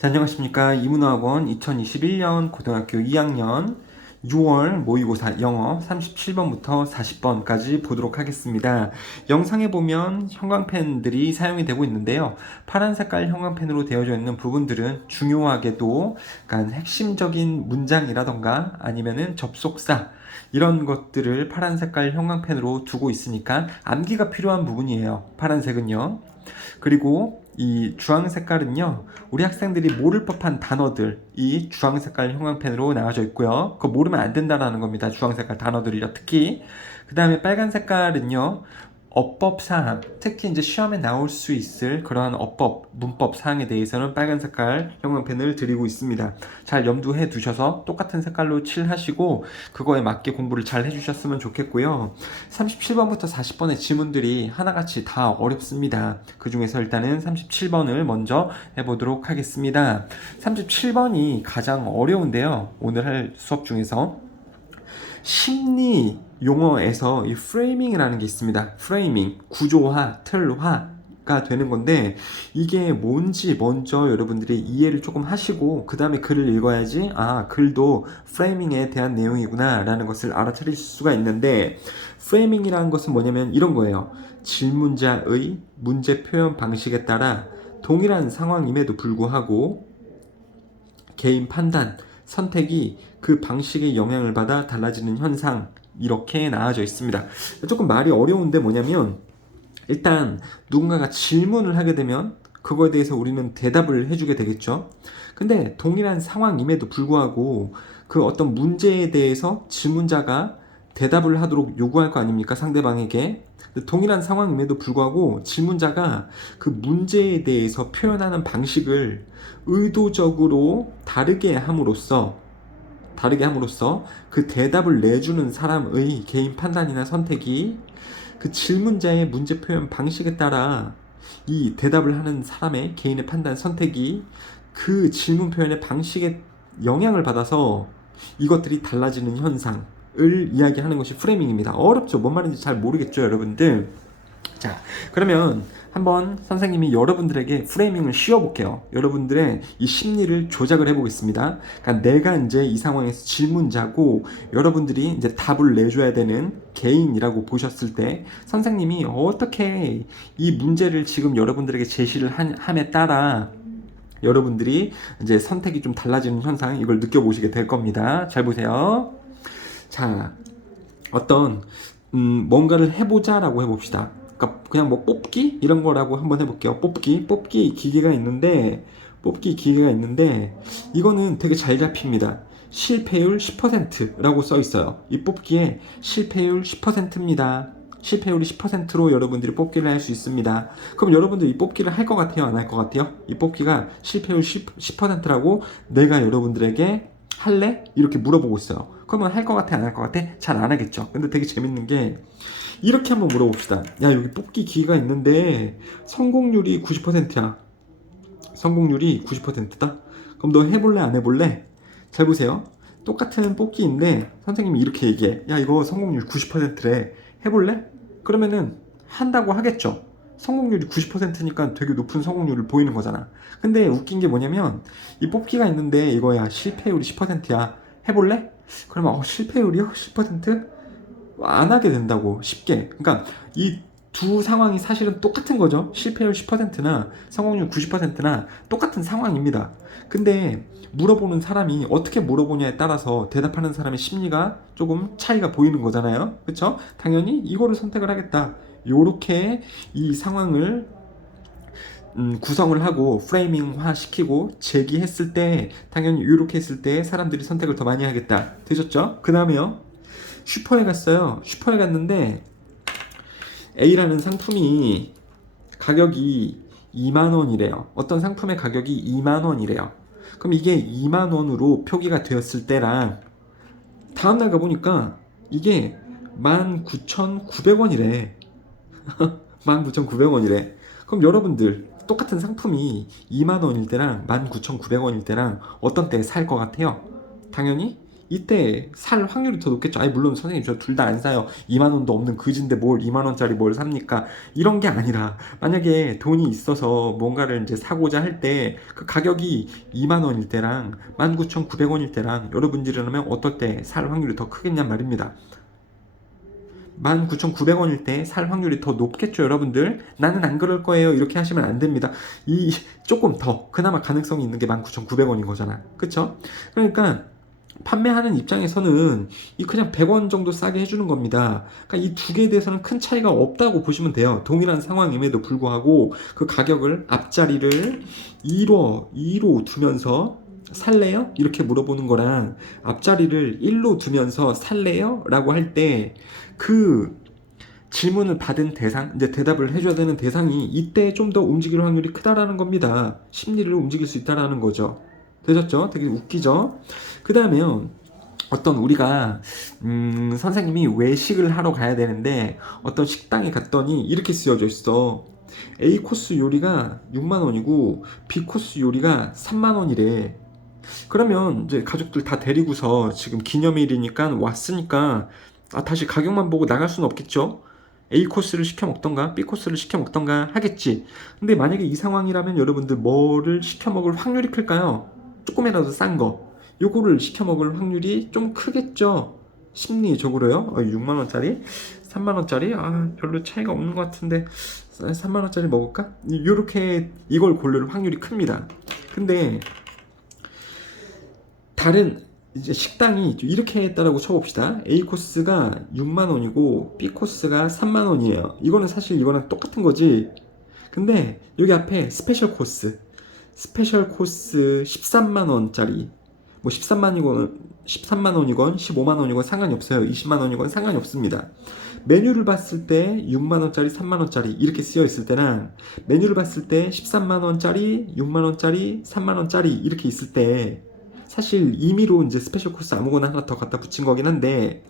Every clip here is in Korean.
자, 안녕하십니까. 이문화학원 2021년 고등학교 2학년 6월 모의고사 영어 37번부터 40번까지 보도록 하겠습니다. 영상에 보면 형광펜들이 사용이 되고 있는데요. 파란 색깔 형광펜으로 되어져 있는 부분들은 중요하게도 그러니까 핵심적인 문장이라던가 아니면은 접속사 이런 것들을 파란 색깔 형광펜으로 두고 있으니까 암기가 필요한 부분이에요. 파란색은요. 그리고 이 주황 색깔은요, 우리 학생들이 모를 법한 단어들, 이 주황 색깔 형광펜으로 나와져 있고요. 그거 모르면 안 된다라는 겁니다. 주황 색깔 단어들이요, 특히. 그 다음에 빨간 색깔은요, 어법 사항, 특히 이제 시험에 나올 수 있을 그러한 어법, 문법 사항에 대해서는 빨간 색깔 형광펜을 드리고 있습니다. 잘 염두해 두셔서 똑같은 색깔로 칠하시고 그거에 맞게 공부를 잘 해주셨으면 좋겠고요. 37번부터 40번의 지문들이 하나같이 다 어렵습니다. 그 중에서 일단은 37번을 먼저 해보도록 하겠습니다. 37번이 가장 어려운데요. 오늘 할 수업 중에서 심리 용어에서 이 프레이밍이라는 게 있습니다. 프레이밍, 구조화, 틀화가 되는 건데 이게 뭔지 먼저 여러분들이 이해를 조금 하시고 그 다음에 글을 읽어야지 글도 프레이밍에 대한 내용이구나 라는 것을 알아차릴 수가 있는데 프레이밍이라는 것은 뭐냐면 이런 거예요. 질문자의 문제 표현 방식에 따라 동일한 상황임에도 불구하고 개인 판단, 선택이 그 방식의 영향을 받아 달라지는 현상, 이렇게 나와져 있습니다. 조금 말이 어려운데 뭐냐면 일단 누군가가 질문을 하게 되면 그거에 대해서 우리는 대답을 해주게 되겠죠. 근데 동일한 상황임에도 불구하고 그 어떤 문제에 대해서 질문자가 대답을 하도록 요구할 거 아닙니까? 상대방에게. 동일한 상황임에도 불구하고 질문자가 그 문제에 대해서 표현하는 방식을 의도적으로 다르게 함으로써 그 대답을 내주는 사람의 개인 판단이나 선택이 그 질문자의 문제 표현 방식에 따라 이 대답을 하는 사람의 개인의 판단 선택이 그 질문 표현의 방식에 영향을 받아서 이것들이 달라지는 현상을 이야기하는 것이 프레이밍입니다. 어렵죠? 뭔 말인지 잘 모르겠죠, 여러분들? 자, 그러면 한번 선생님이 여러분들에게 프레이밍을 씌워볼게요. 여러분들의 이 심리를 조작을 해보겠습니다. 그러니까 내가 이제 이 상황에서 질문자고 여러분들이 이제 답을 내줘야 되는 개인이라고 보셨을 때 선생님이 어떻게 이 문제를 지금 여러분들에게 제시를 함에 따라 여러분들이 이제 선택이 좀 달라지는 현상, 이걸 느껴보시게 될 겁니다. 잘 보세요. 자, 어떤 뭔가를 해보자라고 해봅시다. 그러니까 그냥 뭐 뽑기 이런 거라고 한번 해볼게요. 뽑기 기계가 있는데 이거는 되게 잘 잡힙니다. 실패율 10%라고 써 있어요. 이 뽑기에 실패율 10%입니다. 실패율이 10%로 여러분들이 뽑기를 할 수 있습니다. 그럼 여러분들이 이 뽑기를 할 것 같아요? 안 할 것 같아요? 이 뽑기가 실패율 10%라고 내가 여러분들에게 할래? 이렇게 물어보고 있어요. 그러면 할 것 같아? 안 할 것 같아? 잘 안 하겠죠. 근데 되게 재밌는 게 이렇게 한번 물어봅시다. 야, 여기 뽑기 기회가 있는데 성공률이 90%야. 성공률이 90%다? 그럼 너 해볼래? 안 해볼래? 잘 보세요. 똑같은 뽑기인데 선생님이 이렇게 얘기해. 야, 이거 성공률 90%래. 해볼래? 그러면은 한다고 하겠죠. 성공률이 90%니까 되게 높은 성공률을 보이는 거잖아. 근데 웃긴 게 뭐냐면 이 뽑기가 있는데 이거야 실패율이 10%야. 해볼래? 그러면 실패율이요? 10%? 안 하게 된다고 쉽게. 그러니까 이 두 상황이 사실은 똑같은 거죠. 실패율 10%나 성공률 90%나 똑같은 상황입니다. 근데 물어보는 사람이 어떻게 물어보냐에 따라서 대답하는 사람의 심리가 조금 차이가 보이는 거잖아요. 그렇죠? 당연히 이거를 선택을 하겠다. 요렇게 이 상황을 구성을 하고 프레이밍화 시키고 제기했을 때 당연히 이렇게 했을 때 사람들이 선택을 더 많이 하겠다. 되셨죠? 그 다음에요. 슈퍼에 갔어요. 슈퍼에 갔는데 A라는 상품이 가격이 2만원이래요. 어떤 상품의 가격이 2만원이래요. 그럼 이게 2만원으로 표기가 되었을 때랑 다음날 가보니까 이게 19,900원이래. 19,900원이래. 그럼 여러분들 똑같은 상품이 2만원일 때랑 19,900원일 때랑 어떤 때 살 것 같아요? 당연히 이때 살 확률이 더 높겠죠. 아니 물론 선생님 저 둘 다 안 사요. 2만 원도 없는 그지인데 뭘 2만 원짜리 뭘 삽니까? 이런 게 아니라 만약에 돈이 있어서 뭔가를 이제 사고자 할 때 그 가격이 2만 원일 때랑 19,900원일 때랑 여러분들이라면 어떨 때 살 확률이 더 크겠냔 말입니다. 19,900원일 때 살 확률이 더 높겠죠, 여러분들. 나는 안 그럴 거예요. 이렇게 하시면 안 됩니다. 이 조금 더 그나마 가능성이 있는 게 19,900원인 거잖아. 그쵸? 그러니까 판매하는 입장에서는 이 그냥 100원 정도 싸게 해주는 겁니다. 그러니까 이 두 개에 대해서는 큰 차이가 없다고 보시면 돼요. 동일한 상황임에도 불구하고 그 가격을 앞자리를 2로 두면서 살래요? 이렇게 물어보는 거랑 앞자리를 1로 두면서 살래요? 라고 할 때 그 질문을 받은 대상, 이제 대답을 해줘야 되는 대상이 이때 좀 더 움직일 확률이 크다라는 겁니다. 심리를 움직일 수 있다라는 거죠. 되셨죠? 되게 웃기죠? 그 다음에 어떤 우리가 선생님이 외식을 하러 가야 되는데 어떤 식당에 갔더니 이렇게 쓰여져 있어. A 코스 요리가 6만 원이고 B 코스 요리가 3만 원이래. 그러면 이제 가족들 다 데리고서 지금 기념일이니까 왔으니까 다시 가격만 보고 나갈 수는 없겠죠. A 코스를 시켜 먹던가 B 코스를 시켜 먹던가 하겠지. 근데 만약에 이 상황이라면 여러분들 뭐를 시켜 먹을 확률이 클까요? 조금이라도 싼 거. 요거를 시켜 먹을 확률이 좀 크겠죠. 심리적으로요. 6만 원짜리, 3만 원짜리, 별로 차이가 없는 것 같은데 3만 원짜리 먹을까? 요렇게 이걸 고를 확률이 큽니다. 근데 다른 이제 식당이 이렇게 했다라고 쳐봅시다. A 코스가 6만 원이고 B 코스가 3만 원이에요. 이거는 사실 이거랑 똑같은 거지. 근데 여기 앞에 스페셜 코스 13만 원짜리, 뭐 13만 원이건 15만 원이건 상관이 없어요. 20만 원이건 상관이 없습니다. 메뉴를 봤을 때 6만 원짜리, 3만 원짜리 이렇게 쓰여 있을 때랑 메뉴를 봤을 때 13만 원짜리, 6만 원짜리, 3만 원짜리 이렇게 있을 때 사실 임의로 이제 스페셜 코스 아무거나 하나 더 갖다 붙인 거긴 한데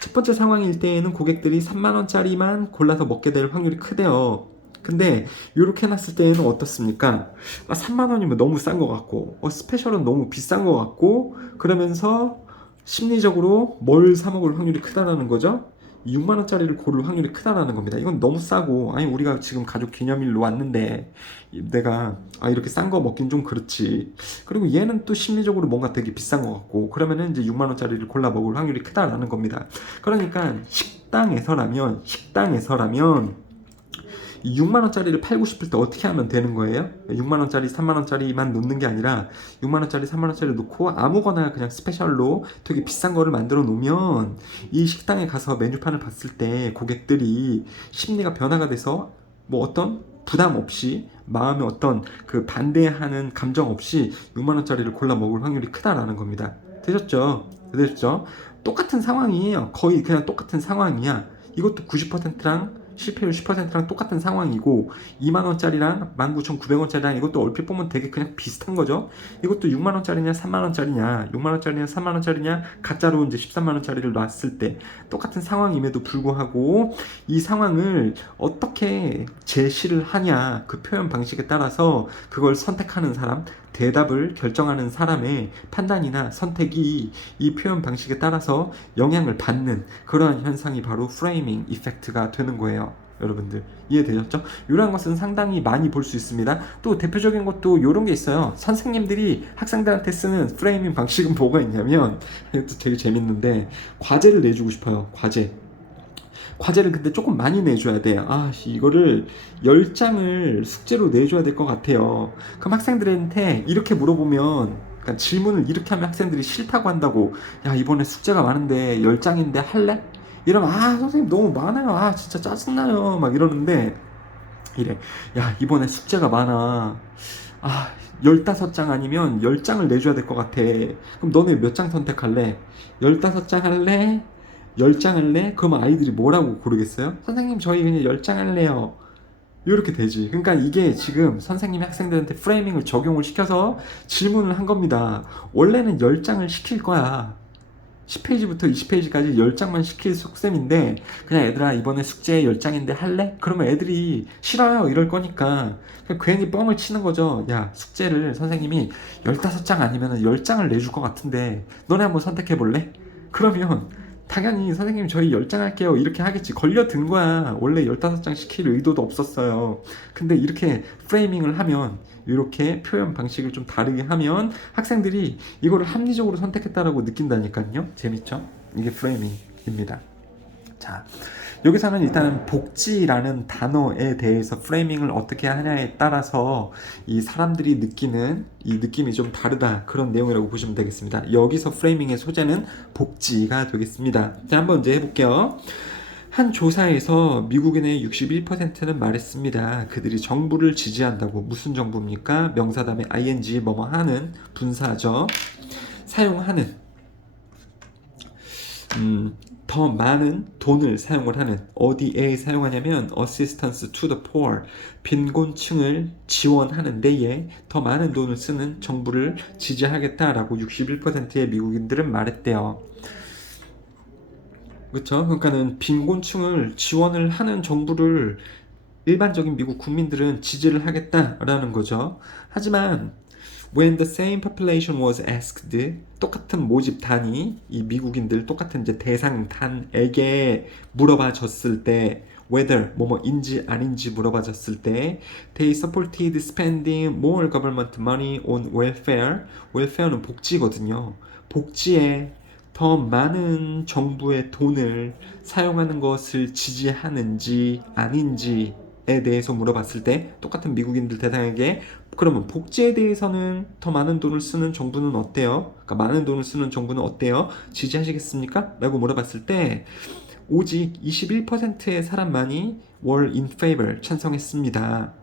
첫 번째 상황일 때에는 고객들이 3만 원짜리만 골라서 먹게 될 확률이 크대요. 근데 이렇게 해놨을 때는 어떻습니까? 3만 원이면 너무 싼 것 같고 스페셜은 너무 비싼 것 같고 그러면서 심리적으로 뭘 사 먹을 확률이 크다라는 거죠. 6만 원짜리를 고를 확률이 크다라는 겁니다. 이건 너무 싸고 아니 우리가 지금 가족 기념일로 왔는데 내가 이렇게 싼 거 먹긴 좀 그렇지. 그리고 얘는 또 심리적으로 뭔가 되게 비싼 것 같고 그러면은 이제 6만 원짜리를 골라 먹을 확률이 크다라는 겁니다. 그러니까 식당에서라면 이 6만원짜리를 팔고 싶을 때 어떻게 하면 되는 거예요? 6만원짜리, 3만원짜리만 놓는 게 아니라 6만원짜리, 3만원짜리 놓고 아무거나 그냥 스페셜로 되게 비싼 거를 만들어 놓으면 이 식당에 가서 메뉴판을 봤을 때 고객들이 심리가 변화가 돼서 뭐 어떤 부담 없이 마음에 어떤 그 반대하는 감정 없이 6만원짜리를 골라 먹을 확률이 크다라는 겁니다. 되셨죠? 똑같은 상황이에요. 거의 그냥 똑같은 상황이야. 이것도 90%랑 실패율 10%랑 똑같은 상황이고 2만원짜리랑 19,900원짜리랑 이것도 얼핏 보면 되게 그냥 비슷한 거죠. 이것도 6만원짜리냐 3만원짜리냐 6만원짜리냐 3만원짜리냐 가짜로 이제 13만원짜리를 놨을 때 똑같은 상황임에도 불구하고 이 상황을 어떻게 제시를 하냐 그 표현 방식에 따라서 그걸 선택하는 사람 대답을 결정하는 사람의 판단이나 선택이 이 표현 방식에 따라서 영향을 받는 그러한 현상이 바로 프레이밍 이펙트가 되는 거예요. 여러분들 이해되셨죠? 이런 것은 상당히 많이 볼 수 있습니다. 또 대표적인 것도 이런 게 있어요. 선생님들이 학생들한테 쓰는 프레이밍 방식은 뭐가 있냐면 이것도 되게 재밌는데 과제를 내주고 싶어요. 과제를 근데 조금 많이 내줘야 돼. 이거를 10장을 숙제로 내줘야 될 것 같아요. 그럼 학생들한테 이렇게 물어보면, 그러니까 질문을 이렇게 하면 학생들이 싫다고 한다고. 야, 이번에 숙제가 많은데 10장인데 할래? 이러면, 선생님 너무 많아요. 진짜 짜증나요. 막 이러는데, 이래. 야, 이번에 숙제가 많아. 15장 아니면 10장을 내줘야 될 것 같아. 그럼 너네 몇 장 선택할래? 15장 할래? 10장 할래? 그러면 아이들이 뭐라고 고르겠어요? 선생님 저희 그냥 10장 할래요. 이렇게 되지. 그러니까 이게 지금 선생님이 학생들한테 프레이밍을 적용을 시켜서 질문을 한 겁니다. 원래는 10장을 시킬 거야. 10페이지부터 20페이지까지 10장만 시킬 속셈인데 그냥 애들아 이번에 숙제 10장인데 할래? 그러면 애들이 싫어요 이럴 거니까 그냥 괜히 뻥을 치는 거죠. 야 숙제를 선생님이 15장 아니면 10장을 내줄 것 같은데 너네 한번 선택해 볼래? 그러면 당연히 선생님 저희 10장 할게요 이렇게 하겠지. 걸려든 거야. 원래 15장 시킬 의도도 없었어요. 근데 이렇게 프레이밍을 하면 이렇게 표현 방식을 좀 다르게 하면 학생들이 이거를 합리적으로 선택했다라고 느낀다니까요. 재밌죠? 이게 프레이밍입니다. 자, 여기서는 일단은 복지라는 단어에 대해서 프레이밍을 어떻게 하냐에 따라서 이 사람들이 느끼는 이 느낌이 좀 다르다 그런 내용이라고 보시면 되겠습니다. 여기서 프레이밍의 소재는 복지가 되겠습니다. 자, 한번 이제 해볼게요. 한 조사에서 미국인의 61%는 말했습니다. 그들이 정부를 지지한다고. 무슨 정부입니까? 명사 다음에 ing 뭐뭐 하는 분사죠. 사용하는 더 많은 돈을 사용을 하는. 어디에 사용하냐면 assistance to the poor 빈곤층을 지원하는 데에 더 많은 돈을 쓰는 정부를 지지하겠다라고 61%의 미국인들은 말했대요. 그렇죠? 그러니까는 빈곤층을 지원을 하는 정부를 일반적인 미국 국민들은 지지를 하겠다라는 거죠. 하지만 when the same population was asked 똑같은 모집 단위 이 미국인들 똑같은 이제 대상 단에게 물어봐줬을 때 whether 뭐뭐인지 아닌지 물어봐줬을 때 they supported spending more government money on welfare welfare는 복지거든요. 복지에 더 많은 정부의 돈을 사용하는 것을 지지하는지 아닌지에 대해서 물어봤을 때 똑같은 미국인들 대상에게 그러면 복지에 대해서는 더 많은 돈을 쓰는 정부는 어때요? 그러니까 많은 돈을 쓰는 정부는 어때요? 지지하시겠습니까? 라고 물어봤을 때 오직 21%의 사람만이 were in favor 찬성했습니다.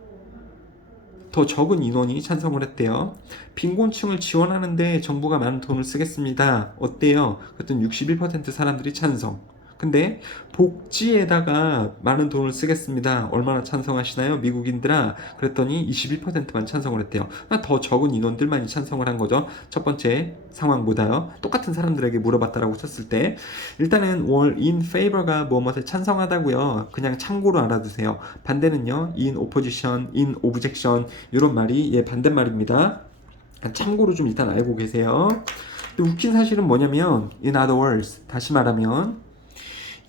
더 적은 인원이 찬성을 했대요. 빈곤층을 지원하는데 정부가 많은 돈을 쓰겠습니다. 어때요? 그랬더니 61% 사람들이 찬성. 근데 복지에다가 많은 돈을 쓰겠습니다. 얼마나 찬성하시나요? 미국인들아. 그랬더니 21%만 찬성을 했대요. 더 적은 인원들만이 찬성을 한 거죠. 첫 번째 상황보다요. 똑같은 사람들에게 물어봤다라고 썼을 때 일단은 were in favor가 무엇에 찬성하다고요. 그냥 참고로 알아두세요. 반대는요. in opposition, in objection 이런 말이 반대말입니다. 참고로 좀 일단 알고 계세요. 근데 웃긴 사실은 뭐냐면 in other words 다시 말하면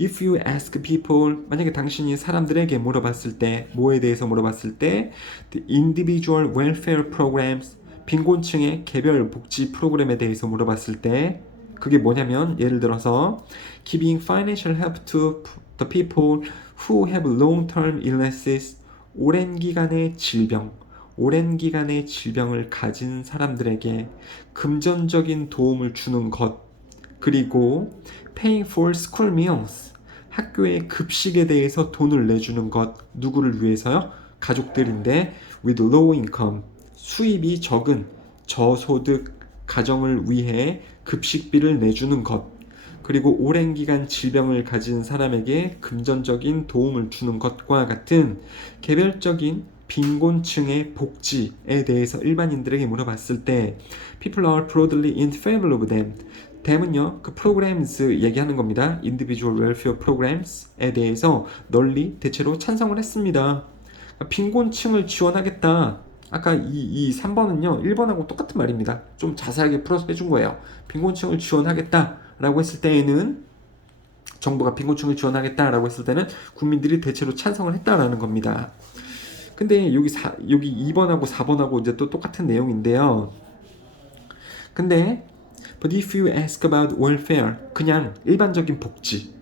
if you ask people 만약에 당신이 사람들에게 물어봤을 때 뭐에 대해서 물어봤을 때 the individual welfare programs 빈곤층의 개별 복지 프로그램에 대해서 물어봤을 때 그게 뭐냐면 예를 들어서 giving financial help to the people who have long-term illnesses 오랜 기간의 질병을 가진 사람들에게 금전적인 도움을 주는 것 그리고 paying for school meals 학교의 급식에 대해서 돈을 내주는 것 누구를 위해서요? 가족들인데 with low income 수입이 적은 저소득 가정을 위해 급식비를 내주는 것 그리고 오랜 기간 질병을 가진 사람에게 금전적인 도움을 주는 것과 같은 개별적인 빈곤층의 복지에 대해서 일반인들에게 물어봤을 때 people are broadly in favor of them 댐은요 그 programs 얘기하는 겁니다. individual welfare programs에 대해서 널리 대체로 찬성을 했습니다. 빈곤층을 지원하겠다. 아까 이 3번은요 1번하고 똑같은 말입니다. 좀 자세하게 풀어서 해준 거예요. 빈곤층을 지원하겠다 라고 했을 때에는 정부가 빈곤층을 지원하겠다라고 했을 때는 국민들이 대체로 찬성을 했다라는 겁니다. 근데 여기 2번하고 4번하고 이제 또 똑같은 내용인데요. 근데 But if you ask about welfare, 그냥 일반적인 복지.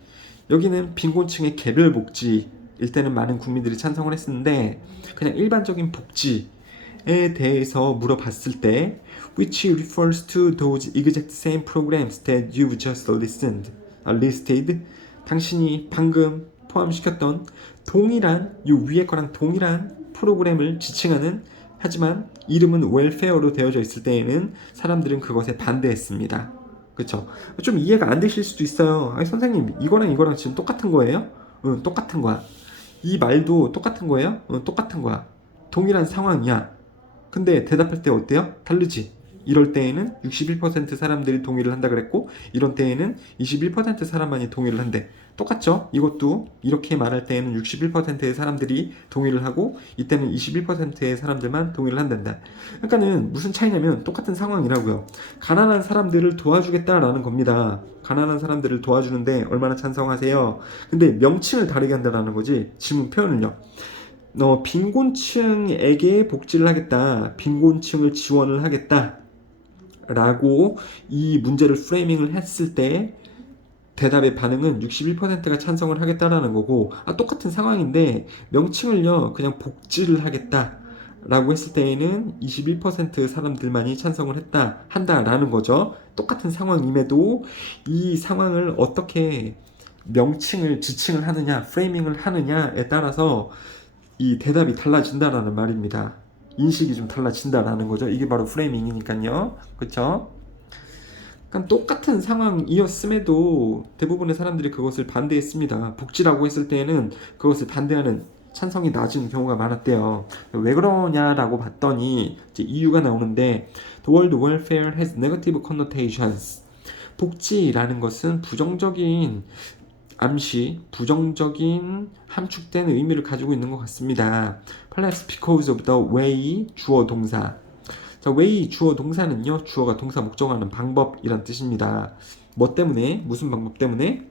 여기는 빈곤층의 개별 복지일 때는 많은 국민들이 찬성을 했었는데 그냥 일반적인 복지에 대해서 물어봤을 때 which refers to those exact same programs that you've just listed. 당신이 방금 포함시켰던 동일한 이 위에 거랑 동일한 프로그램을 지칭하는 하지만 이름은 웰페어로 되어져 있을 때에는 사람들은 그것에 반대했습니다. 그렇죠? 좀 이해가 안 되실 수도 있어요. 아니 선생님 이거랑 지금 똑같은 거예요? 응, 똑같은 거야. 이 말도 똑같은 거예요? 응, 똑같은 거야. 동일한 상황이야. 근데 대답할 때 어때요? 다르지? 이럴 때에는 61% 사람들이 동의를 한다 그랬고 이런 때에는 21% 사람만이 동의를 한대. 똑같죠? 이것도 이렇게 말할 때에는 61%의 사람들이 동의를 하고 이때는 21%의 사람들만 동의를 한단다. 그러니까는 무슨 차이냐면 똑같은 상황이라고요. 가난한 사람들을 도와주겠다라는 겁니다. 가난한 사람들을 도와주는데 얼마나 찬성하세요? 근데 명칭을 다르게 한다라는 거지. 질문 표현을요. 빈곤층에게 복지를 하겠다. 빈곤층을 지원을 하겠다. 라고 이 문제를 프레이밍을 했을 때 대답의 반응은 61%가 찬성을 하겠다라는 거고, 똑같은 상황인데 명칭을요 그냥 복지를 하겠다 라고 했을 때에는 21% 사람들만이 찬성을 한다라는 거죠. 똑같은 상황임에도 이 상황을 어떻게 명칭을 지칭을 하느냐 프레이밍을 하느냐에 따라서 이 대답이 달라진다라는 말입니다. 인식이 좀 달라진다라는 거죠. 이게 바로 프레이밍이니까요. 그렇죠? 그러니까 똑같은 상황이었음에도 대부분의 사람들이 그것을 반대했습니다. 복지라고 했을 때에는 그것을 반대하는 찬성이 낮은 경우가 많았대요. 왜 그러냐라고 봤더니 이제 이유가 나오는데 The word welfare has negative connotations. 복지라는 것은 부정적인 암시, 부정적인 함축된 의미를 가지고 있는 것 같습니다. Perhaps because of the way 주어 동사. 자, way 주어 동사는요, 주어가 동사 목적하는 방법이란 뜻입니다. 뭐 때문에? 무슨 방법 때문에?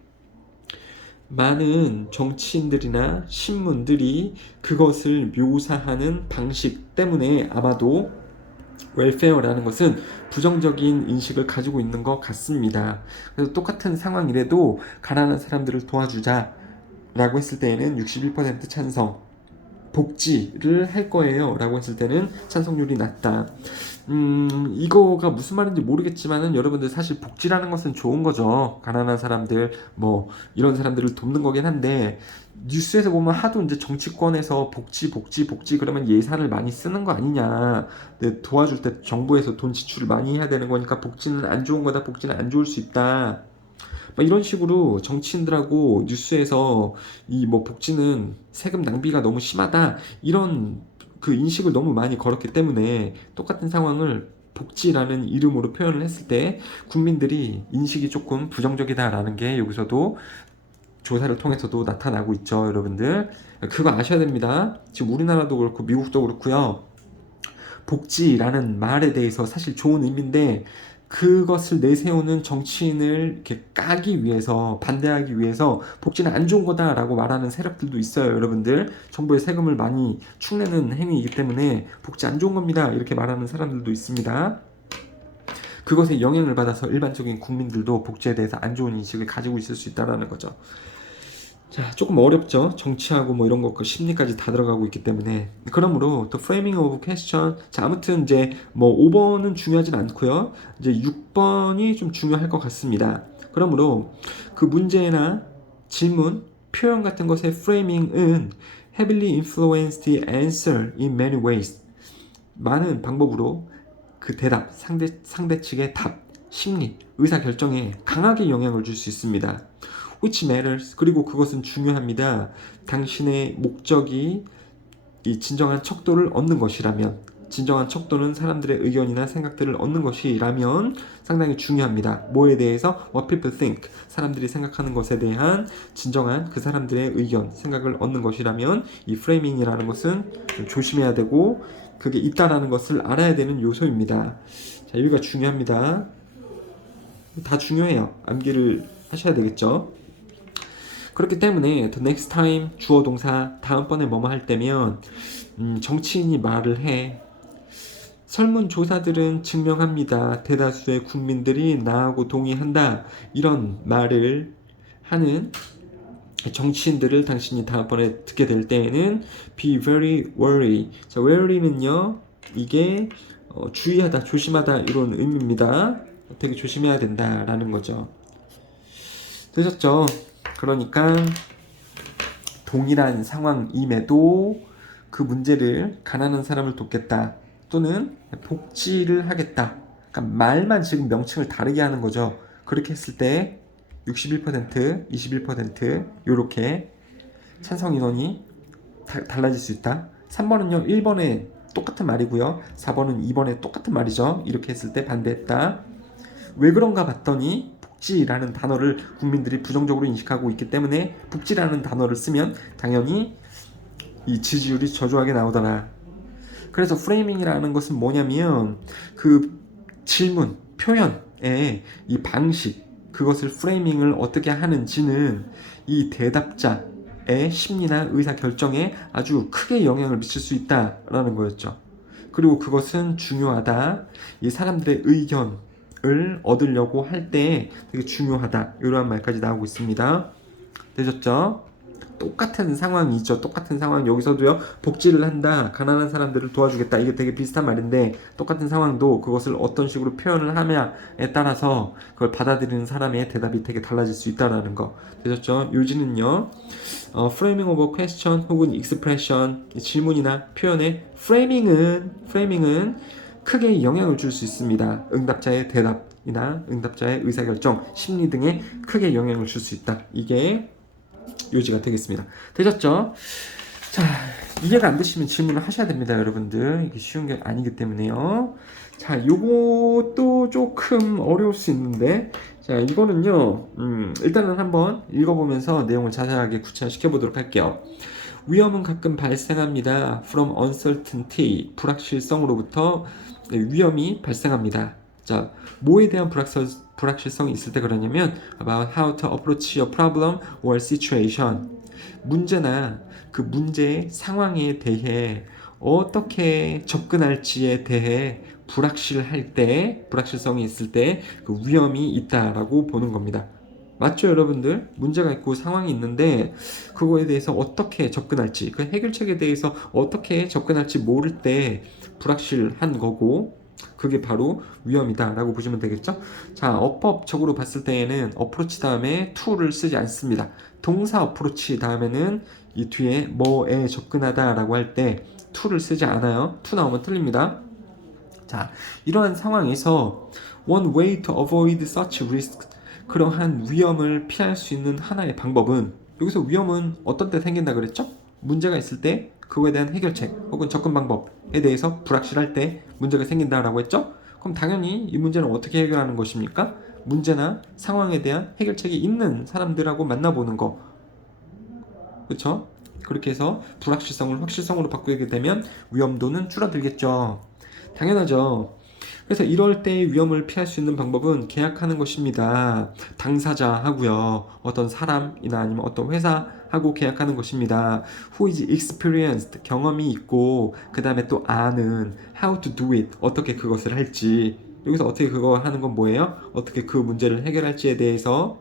많은 정치인들이나 신문들이 그것을 묘사하는 방식 때문에 아마도 웰페어라는 것은 부정적인 인식을 가지고 있는 것 같습니다. 그래서 똑같은 상황이라도 가난한 사람들을 도와주자 라고 했을 때에는 61% 찬성, 복지를 할 거예요 라고 했을 때는 찬성률이 낮다. 이거가 무슨 말인지 모르겠지만은 여러분들 사실 복지라는 것은 좋은 거죠. 가난한 사람들 뭐 이런 사람들을 돕는 거긴 한데 뉴스에서 보면 하도 이제 정치권에서 복지 그러면 예산을 많이 쓰는 거 아니냐. 도와줄 때 정부에서 돈 지출을 많이 해야 되는 거니까 복지는 안 좋은 거다. 복지는 안 좋을 수 있다. 막 이런 식으로 정치인들하고 뉴스에서 이 뭐 복지는 세금 낭비가 너무 심하다 이런 그 인식을 너무 많이 걸었기 때문에 똑같은 상황을 복지라는 이름으로 표현을 했을 때 국민들이 인식이 조금 부정적이다라는 게 여기서도 조사를 통해서도 나타나고 있죠, 여러분들. 그거 아셔야 됩니다. 지금 우리나라도 그렇고 미국도 그렇고요. 복지라는 말에 대해서 사실 좋은 의미인데 그것을 내세우는 정치인을 이렇게 까기 위해서 반대하기 위해서 복지는 안 좋은 거다라고 말하는 세력들도 있어요, 여러분들. 정부의 세금을 많이 축내는 행위이기 때문에 복지 안 좋은 겁니다 이렇게 말하는 사람들도 있습니다. 그것에 영향을 받아서 일반적인 국민들도 복지에 대해서 안 좋은 인식을 가지고 있을 수 있다라는 거죠. 자, 조금 어렵죠. 정치하고 뭐 이런 거 심리까지 다 들어가고 있기 때문에. 그러므로 the framing of question. 자, 아무튼 이제 뭐 5번은 중요하진 않고요. 이제 6번이 좀 중요할 것 같습니다. 그러므로 그 문제나 질문, 표현 같은 것의 framing은 heavily influenced the answer in many ways. 많은 방법으로 그 대답, 상대 측의 답, 심리, 의사 결정에 강하게 영향을 줄 수 있습니다. which matters. 그리고 그것은 중요합니다. 당신의 목적이 이 진정한 척도를 얻는 것이라면, 진정한 척도는 사람들의 의견이나 생각들을 얻는 것이라면 상당히 중요합니다. 뭐에 대해서? What people think. 사람들이 생각하는 것에 대한 진정한 그 사람들의 의견, 생각을 얻는 것이라면 이 프레이밍이라는 것은 좀 조심해야 되고 그게 있다라는 것을 알아야 되는 요소입니다. 자, 여기가 중요합니다. 다 중요해요. 암기를 하셔야 되겠죠. 그렇기 때문에 the next time 주어 동사 다음번에 뭐뭐 할 때면 정치인이 말을 해. 설문조사들은 증명합니다. 대다수의 국민들이 나하고 동의한다. 이런 말을 하는 정치인들을 당신이 다음번에 듣게 될 때에는 be very wary. 자, wary는요 이게 주의하다, 조심하다 이런 의미입니다. 되게 조심해야 된다라는 거죠. 되셨죠? 그러니까 동일한 상황임에도 그 문제를 가난한 사람을 돕겠다 또는 복지를 하겠다. 그러니까 말만 지금 명칭을 다르게 하는 거죠. 그렇게 했을 때 61%, 21% 이렇게 찬성 인원이 달라질 수 있다. 3번은요. 1번에 똑같은 말이고요. 4번은 2번에 똑같은 말이죠. 이렇게 했을 때 반대했다. 왜 그런가 봤더니 복지라는 단어를 국민들이 부정적으로 인식하고 있기 때문에 복지라는 단어를 쓰면 당연히 이 지지율이 저조하게 나오더라. 그래서 프레이밍이라는 것은 뭐냐면 그 질문, 표현의 이 방식, 그것을 프레이밍을 어떻게 하는지는 이 대답자의 심리나 의사 결정에 아주 크게 영향을 미칠 수 있다라는 거였죠. 그리고 그것은 중요하다. 이 사람들의 의견을 얻으려고 할 때 되게 중요하다. 이러한 말까지 나오고 있습니다. 되셨죠? 똑같은 상황이죠. 똑같은 상황. 여기서도요, 복지를 한다, 가난한 사람들을 도와주겠다, 이게 되게 비슷한 말인데 똑같은 상황도 그것을 어떤 식으로 표현을 하냐에 따라서 그걸 받아들이는 사람의 대답이 되게 달라질 수 있다라는 거. 되셨죠? 요지는요, framing of a question 혹은 expression, 질문이나 표현의 framing은 크게 영향을 줄 수 있습니다. 응답자의 대답이나 응답자의 의사결정, 심리 등에 크게 영향을 줄 수 있다. 이게 요지가 되겠습니다. 되셨죠? 자, 이해가 안 되시면 질문을 하셔야 됩니다, 여러분들. 이게 쉬운 게 아니기 때문에요. 자, 요것도 조금 어려울 수 있는데, 자, 이거는요, 일단은 한번 읽어보면서 내용을 자세하게 구체화시켜 보도록 할게요. 위험은 가끔 발생합니다. From uncertainty, 불확실성으로부터 위험이 발생합니다. 자, 뭐에 대한 불확실성이 있을 때 그러냐면 about how to approach a problem or situation. 문제나 그 문제의 상황에 대해 어떻게 접근할지에 대해 불확실할 때, 불확실성이 있을 때 그 위험이 있다라고 보는 겁니다. 맞죠, 여러분들? 문제가 있고 상황이 있는데 그거에 대해서 어떻게 접근할지, 그 해결책에 대해서 어떻게 접근할지 모를 때 불확실한 거고, 그게 바로 위험이다 라고 보시면 되겠죠. 자, 어법적으로 봤을 때에는 어프로치 다음에 to를 쓰지 않습니다. 동사 어프로치 다음에는 이 뒤에 뭐에 접근하다 라고 할 때 to를 쓰지 않아요. to 나오면 틀립니다. 자, 이러한 상황에서 one way to avoid such risk, 그러한 위험을 피할 수 있는 하나의 방법은, 여기서 위험은 어떤 때 생긴다 그랬죠? 문제가 있을 때 그거에 대한 해결책 혹은 접근 방법에 대해서 불확실할 때 문제가 생긴다라고 했죠? 그럼 당연히 이 문제는 어떻게 해결하는 것입니까? 문제나 상황에 대한 해결책이 있는 사람들하고 만나보는 거. 그렇죠? 그렇게 해서 불확실성을 확실성으로 바꾸게 되면 위험도는 줄어들겠죠. 당연하죠. 그래서 이럴 때 위험을 피할 수 있는 방법은 계약하는 것입니다. 당사자하고요, 어떤 사람이나 아니면 어떤 회사하고 계약하는 것입니다. Who is experienced, 경험이 있고 그 다음에 또 아는 how to do it, 어떻게 그것을 할지. 여기서 어떻게 그거 하는 건 뭐예요? 어떻게 그 문제를 해결할지에 대해서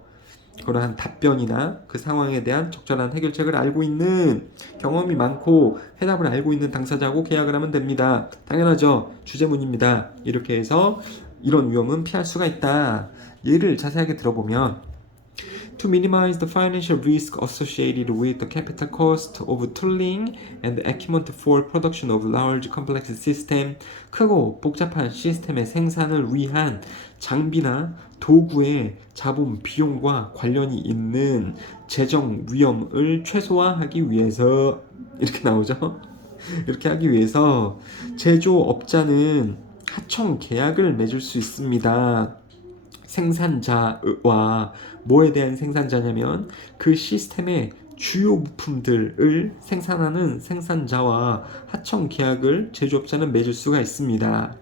그러한 답변이나 그 상황에 대한 적절한 해결책을 알고 있는, 경험이 많고 해답을 알고 있는 당사자하고 계약을 하면 됩니다. 당연하죠. 주제문입니다. 이렇게 해서 이런 위험은 피할 수가 있다. 예를 자세하게 들어보면 To minimize the financial risk associated with the capital cost of tooling and the equipment for production of large complex system, 크고 복잡한 시스템의 생산을 위한 장비나 도구의 자본 비용과 관련이 있는 재정 위험을 최소화하기 위해서, 이렇게 나오죠. 이렇게 하기 위해서 제조업자는 하청 계약을 맺을 수 있습니다. 생산자와, 뭐에 대한 생산자냐면 그 시스템의 주요 부품들을 생산하는 생산자와 하청 계약을 제조업자는 맺을 수가 있습니다.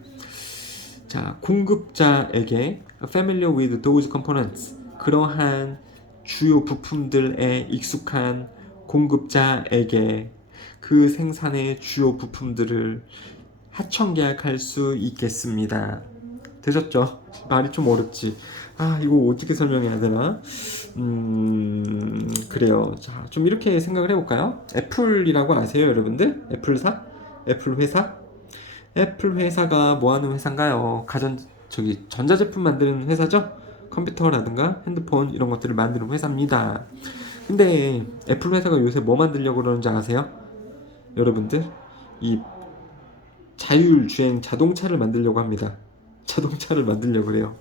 자, 공급자에게 familiar with those components, 그러한 주요 부품들에 익숙한 공급자에게 그 생산의 주요 부품들을 하청 계약할 수 있겠습니다. 되셨죠? 말이 좀 어렵지. 아, 이거 어떻게 설명해야 되나? 그래요. 자, 좀 이렇게 생각을 해볼까요? 애플이라고 아세요, 여러분들? 애플사? 애플 회사? 애플 회사가 뭐 하는 회사인가요? 전자제품 만드는 회사죠? 컴퓨터라든가 핸드폰 이런 것들을 만드는 회사입니다. 근데 애플 회사가 요새 뭐 만들려고 그러는지 아세요? 여러분들? 이 자율주행 자동차를 만들려고 합니다. 자동차를 만들려고 그래요.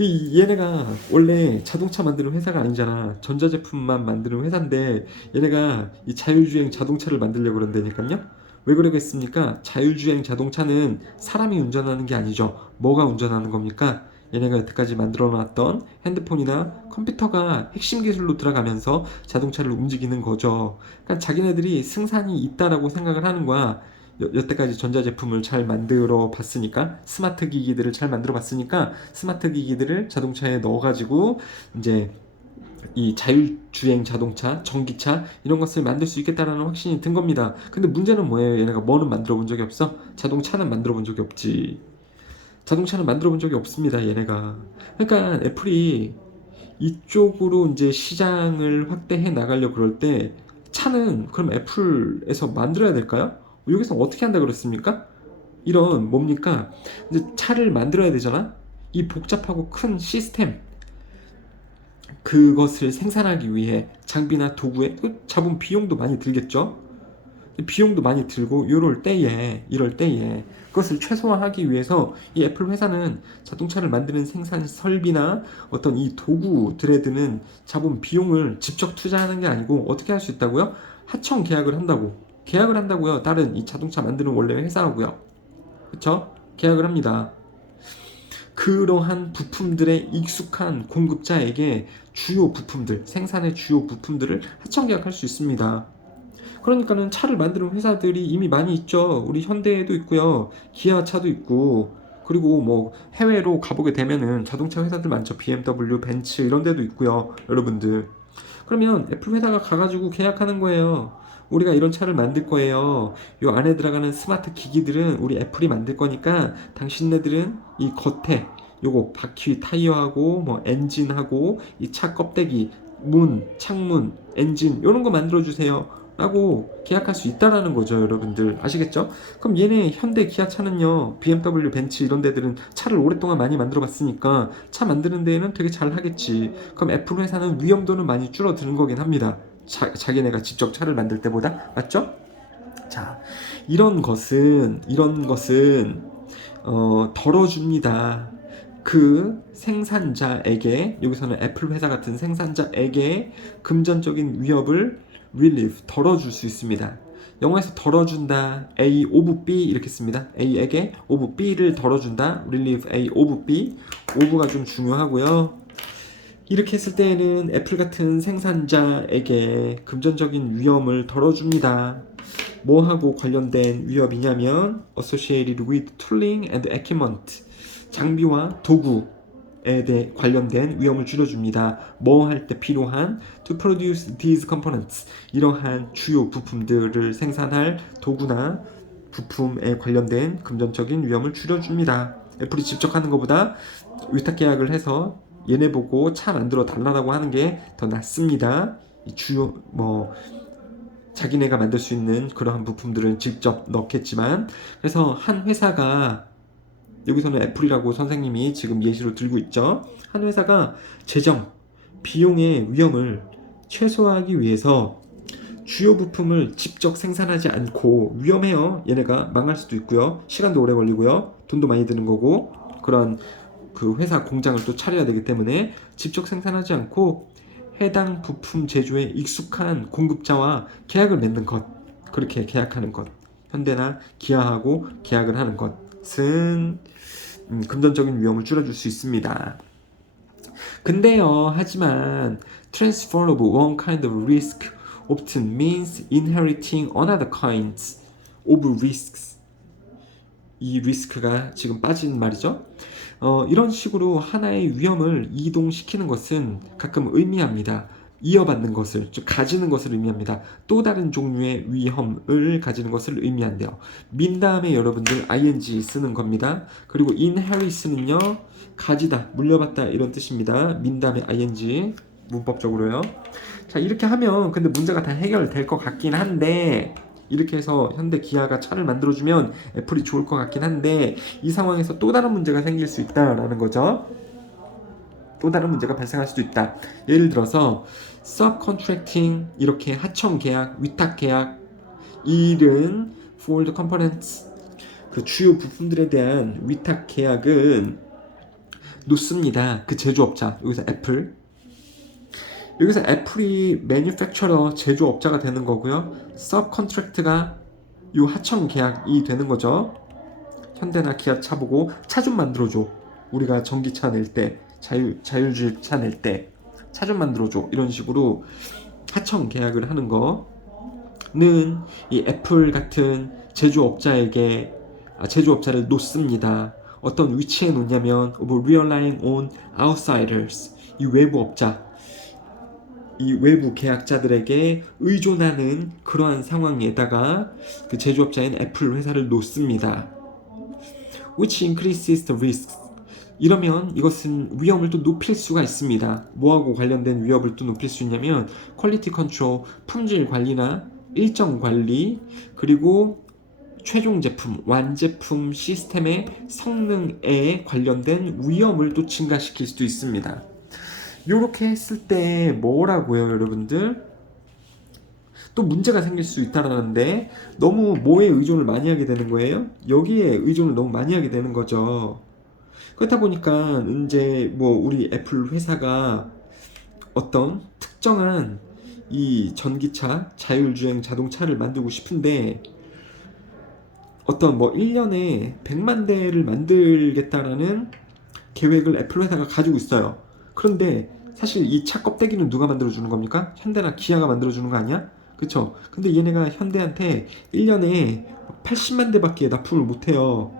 얘네가 원래 자동차 만드는 회사가 아니잖아. 전자제품만 만드는 회사인데 얘네가 이 자율주행 자동차를 만들려고 그런다니까요. 왜 그러겠습니까? 자율주행 자동차는 사람이 운전하는 게 아니죠. 뭐가 운전하는 겁니까? 얘네가 여태까지 만들어 놨던 핸드폰이나 컴퓨터가 핵심 기술로 들어가면서 자동차를 움직이는 거죠. 그러니까 자기네들이 승산이 있다라고 생각을 하는 거야. 여태까지 전자제품을 잘 만들어 봤으니까, 스마트 기기들을 잘 만들어 봤으니까 스마트 기기들을 자동차에 넣어가지고 이제 이 자율주행 자동차, 전기차 이런 것을 만들 수 있겠다라는 확신이 든 겁니다. 근데 문제는 뭐예요? 얘네가 뭐는 만들어 본 적이 없어? 자동차는 만들어 본 적이 없지. 자동차는 만들어 본 적이 없습니다, 얘네가. 그러니까 애플이 이쪽으로 이제 시장을 확대해 나가려고 그럴 때 차는 그럼 애플에서 만들어야 될까요? 여기서 어떻게 한다 그랬습니까? 이런 뭡니까? 이제 차를 만들어야 되잖아? 이 복잡하고 큰 시스템, 그것을 생산하기 위해 장비나 도구에 잡은 비용도 많이 들겠죠? 비용도 많이 들고 이럴 때에 그것을 최소화하기 위해서 이 애플 회사는 자동차를 만드는 생산 설비나 어떤 이 도구들에 드는 자본 비용을 직접 투자하는 게 아니고 어떻게 할 수 있다고요? 하청 계약을 한다고요. 다른 이 자동차 만드는 원래 회사하고요. 그쵸? 계약을 합니다. 그러한 부품들의 익숙한 공급자에게 주요 부품들, 생산의 주요 부품들을 하청 계약할 수 있습니다. 그러니까는 차를 만드는 회사들이 이미 많이 있죠. 우리 현대에도 있고요. 기아차도 있고. 그리고 뭐 해외로 가보게 되면은 자동차 회사들 많죠. BMW, 벤츠 이런 데도 있고요. 여러분들. 그러면 애플 회사가 가가지고 계약하는 거예요. 우리가 이런 차를 만들 거예요. 요 안에 들어가는 스마트 기기들은 우리 애플이 만들 거니까 당신네들은 이 겉에 요거 바퀴 타이어하고 뭐 엔진하고 이 차 껍데기, 문, 창문, 엔진 요런 거 만들어 주세요. 라고 계약할 수 있다라는 거죠, 여러분들. 아시겠죠? 그럼 얘네 현대 기아차는요, BMW, 벤츠 이런 데들은 차를 오랫동안 많이 만들어 봤으니까 차 만드는 데에는 되게 잘 하겠지. 그럼 애플 회사는 위험도는 많이 줄어드는 거긴 합니다. 자기네가 직접 차를 만들 때보다. 맞죠? 자, 이런 것은 덜어줍니다. 그 생산자에게, 여기서는 애플 회사 같은 생산자에게 금전적인 위협을 relieve, 덜어줄 수 있습니다. 영어에서 덜어준다, A of B 이렇게 씁니다. A에게 of B를 덜어준다, relieve A of B. of가 좀 중요하고요. 이렇게 했을 때에는 애플 같은 생산자에게 금전적인 위험을 덜어줍니다. 뭐하고 관련된 위협이냐면 associated with tooling and equipment, 장비와 도구에 대해 관련된 위험을 줄여줍니다. 뭐 할 때 필요한 to produce these components, 이러한 주요 부품들을 생산할 도구나 부품에 관련된 금전적인 위험을 줄여줍니다. 애플이 직접 하는 것보다 위탁 계약을 해서 얘네 보고 차 만들어 달라고 하는 게 더 낫습니다. 주요 자기네가 만들 수 있는 그러한 부품들은 직접 넣겠지만, 그래서 한 회사가, 여기서는 애플이라고 선생님이 지금 예시로 들고 있죠. 한 회사가 재정, 비용의 위험을 최소화하기 위해서 주요 부품을 직접 생산하지 않고, 위험해요. 얘네가 망할 수도 있고요. 시간도 오래 걸리고요. 돈도 많이 드는 거고, 그런 그 회사 공장을 또 차려야 되기 때문에 직접 생산하지 않고 해당 부품 제조에 익숙한 공급자와 계약을 맺는 것, 그렇게 계약하는 것, 현대나 기아하고 계약을 하는 것은 금전적인 위험을 줄여줄 수 있습니다. 근데요, 하지만 transfer of one kind of risk often means inheriting another kind of risks. 이 리스크가 지금 빠진 말이죠. 이런 식으로 하나의 위험을 이동시키는 것은 가끔 의미합니다. 이어받는 것을, 즉 가지는 것을 의미합니다. 또 다른 종류의 위험을 가지는 것을 의미한대요. 민 다음에 여러분들 ing 쓰는 겁니다. 그리고 inherit는요, 가지다, 물려받다 이런 뜻입니다. 민 다음에 ing, 문법적으로요. 자, 이렇게 하면 근데 문제가 다 해결될 것 같긴 한데, 이렇게 해서 현대 기아가 차를 만들어주면 애플이 좋을 것 같긴 한데, 이 상황에서 또 다른 문제가 생길 수 있다라는 거죠. 또 다른 문제가 발생할 수도 있다. 예를 들어서 subcontracting, 이렇게 하청 계약, 위탁 계약, 일은 for the components, 그 주요 부품들에 대한 위탁 계약은 놓습니다. 그 제조업자, 여기서 애플, 여기서 애플이 매니팩처러 제조업자가 되는 거고요. subcontract가 요 하청 계약이 되는 거죠. 현대나 기아 차 보고 차 좀 만들어줘. 우리가 전기차 낼 때, 자율주행차 낼 때 차 좀 만들어줘. 이런 식으로 하청 계약을 하는 거는 이 애플 같은 제조업자를 놓습니다. 어떤 위치에 놓냐면 relying on outsiders, 이 외부 계약자들에게 의존하는 그러한 상황에다가 그 제조업자인 애플 회사를 놓습니다. which increases the risks. 이러면 이것은 위험을 또 높일 수가 있습니다. 뭐하고 관련된 위험을 또 높일 수 있냐면 퀄리티 컨트롤, 품질 관리나 일정 관리, 그리고 최종 제품, 완제품 시스템의 성능에 관련된 위험을 또 증가시킬 수도 있습니다. 이렇게 했을 때 뭐라고요, 여러분들? 또 문제가 생길 수 있다라는데 너무 뭐에 의존을 많이 하게 되는 거예요? 여기에 의존을 너무 많이 하게 되는 거죠. 그렇다 보니까 이제 뭐 우리 애플 회사가 어떤 특정한 이 전기차, 자율주행 자동차를 만들고 싶은데 어떤 뭐 1년에 100만 대를 만들겠다라는 계획을 애플 회사가 가지고 있어요. 그런데 사실 이 차 껍데기는 누가 만들어주는 겁니까? 현대나 기아가 만들어주는 거 아니야? 그쵸? 근데 얘네가 현대한테 1년에 80만 대밖에 납품을 못해요.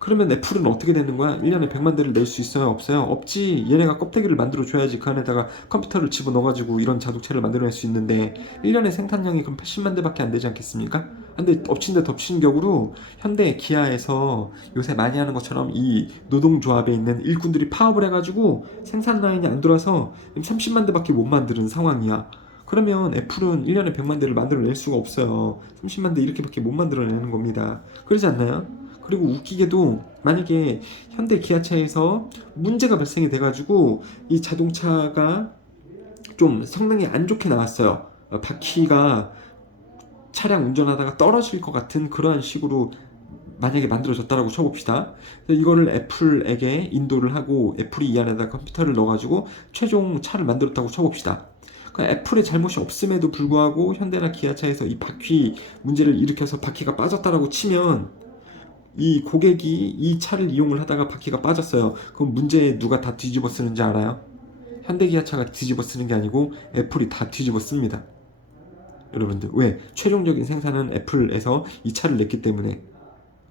그러면 애플은 어떻게 되는 거야? 1년에 100만 대를 낼 수 있어요? 없어요? 없지. 얘네가 껍데기를 만들어줘야지 그 안에다가 컴퓨터를 집어넣어가지고 이런 자동차를 만들어낼 수 있는데 1년에 생산량이 그럼 80만 대밖에 안 되지 않겠습니까? 근데 엎친 데 덮친 격으로 현대 기아에서 요새 많이 하는 것처럼 이 노동조합에 있는 일꾼들이 파업을 해가지고 생산 라인이 안 돌아서 30만 대밖에 못 만드는 상황이야. 그러면 애플은 1년에 100만 대를 만들어낼 수가 없어요. 30만 대 이렇게밖에 못 만들어내는 겁니다. 그러지 않나요? 그리고 웃기게도 만약에 현대 기아차에서 문제가 발생이 돼가지고 이 자동차가 좀 성능이 안 좋게 나왔어요. 바퀴가 차량 운전하다가 떨어질 것 같은 그러한 식으로 만약에 만들어졌다라고 쳐봅시다. 이거를 애플에게 인도를 하고 애플이 이 안에다 컴퓨터를 넣어가지고 최종 차를 만들었다고 쳐봅시다. 그러니까 애플의 잘못이 없음에도 불구하고 현대나 기아차에서 이 바퀴 문제를 일으켜서 바퀴가 빠졌다라고 치면 이 고객이 이 차를 이용을 하다가 바퀴가 빠졌어요. 그럼 문제 누가 다 뒤집어 쓰는지 알아요? 현대기아차가 뒤집어 쓰는 게 아니고 애플이 다 뒤집어 씁니다. 여러분들 왜? 최종적인 생산은 애플에서 이 차를 냈기 때문에.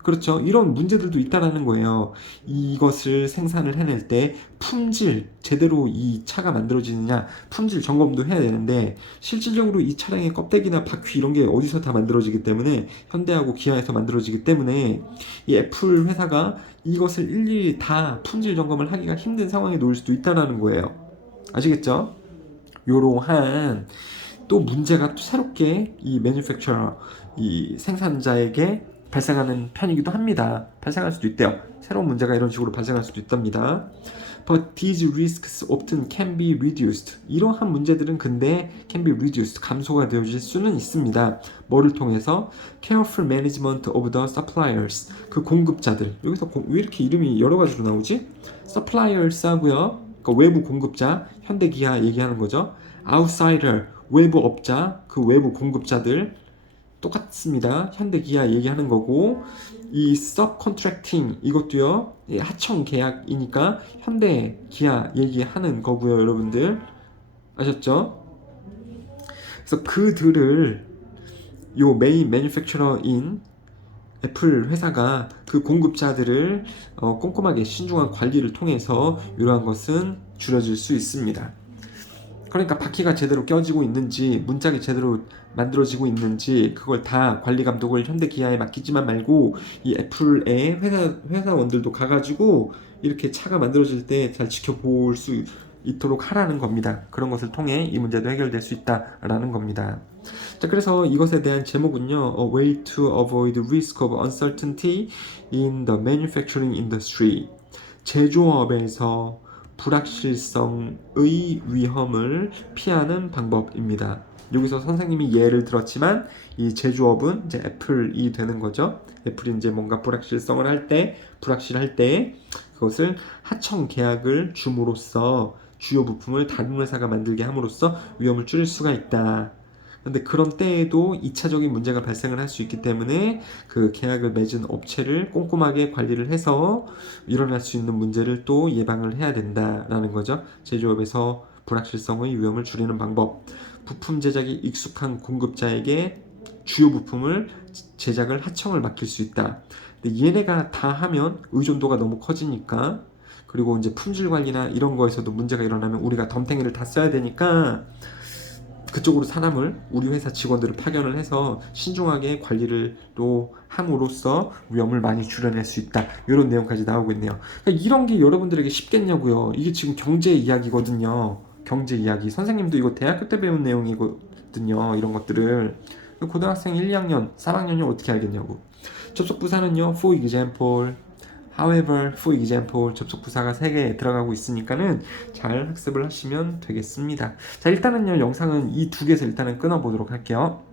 그렇죠. 이런 문제들도 있다라는 거예요. 이것을 생산을 해낼 때 품질, 제대로 이 차가 만들어지느냐, 품질 점검도 해야 되는데, 실질적으로 이 차량의 껍데기나 바퀴 이런 게 어디서 다 만들어지기 때문에, 현대하고 기아에서 만들어지기 때문에, 이 애플 회사가 이것을 일일이 다 품질 점검을 하기가 힘든 상황에 놓일 수도 있다라는 거예요. 아시겠죠? 요러한 또 문제가 또 새롭게 이 매니팩처러, 이 생산자에게 발생하는 편이기도 합니다. 발생할 수도 있대요. 새로운 문제가 이런 식으로 발생할 수도 있답니다. But these risks often can be reduced. 이러한 문제들은 근데 can be reduced, 감소가 되어질 수는 있습니다. 뭐를 통해서? Careful management of the suppliers. 그 공급자들. 여기서 왜 이렇게 이름이 여러 가지로 나오지? suppliers 하고요. 그러니까 외부 공급자, 현대기아 얘기하는 거죠. outsider, 외부 업자, 그 외부 공급자들. 똑같습니다. 현대기아 얘기하는 거고, 이 subcontracting 이것도요, 하청 계약이니까 현대기아 얘기하는 거고요, 여러분들 아셨죠? 그래서 그들을 요 메인 매니팩처러인 애플 회사가 그 공급자들을 꼼꼼하게 신중한 관리를 통해서 이러한 것은 줄여질 수 있습니다. 그러니까 바퀴가 제대로 껴지고 있는지, 문짝이 제대로 만들어지고 있는지 그걸 다 관리 감독을 현대기아에 맡기지만 말고 이 애플의 회사원들도 가가지고 이렇게 차가 만들어질 때 잘 지켜볼 수 있도록 하라는 겁니다. 그런 것을 통해 이 문제도 해결될 수 있다라는 겁니다. 자, 그래서 이것에 대한 제목은요, A Way to Avoid Risk of Uncertainty in the Manufacturing Industry. 제조업에서 불확실성의 위험을 피하는 방법입니다. 여기서 선생님이 예를 들었지만 이 제조업은 이제 애플이 되는 거죠. 애플이 이제 뭔가 불확실할 때 그것을 하청 계약을 줌으로써 주요 부품을 다른 회사가 만들게 함으로써 위험을 줄일 수가 있다. 근데 그런 때에도 2차적인 문제가 발생을 할 수 있기 때문에 그 계약을 맺은 업체를 꼼꼼하게 관리를 해서 일어날 수 있는 문제를 또 예방을 해야 된다라는 거죠. 제조업에서 불확실성의 위험을 줄이는 방법. 부품 제작이 익숙한 공급자에게 주요 부품을 제작을 하청을 맡길 수 있다. 근데 얘네가 다 하면 의존도가 너무 커지니까, 그리고 이제 품질 관리나 이런 거에서도 문제가 일어나면 우리가 덤탱이를 다 써야 되니까 그쪽으로 사람을, 우리 회사 직원들을 파견을 해서 신중하게 관리를 또 함으로써 위험을 많이 줄여낼 수 있다. 이런 내용까지 나오고 있네요. 그러니까 이런 게 여러분들에게 쉽겠냐고요. 이게 지금 경제 이야기거든요. 경제 이야기. 선생님도 이거 대학교 때 배운 내용이거든요. 이런 것들을. 고등학생 1, 2학년, 3학년이 어떻게 알겠냐고. 접속 부사는요. For example, however, for example 접속 부사가 3개 들어가고 있으니까는 잘 학습을 하시면 되겠습니다. 자, 일단은요 영상은 이 두 개에서 일단은 끊어보도록 할게요.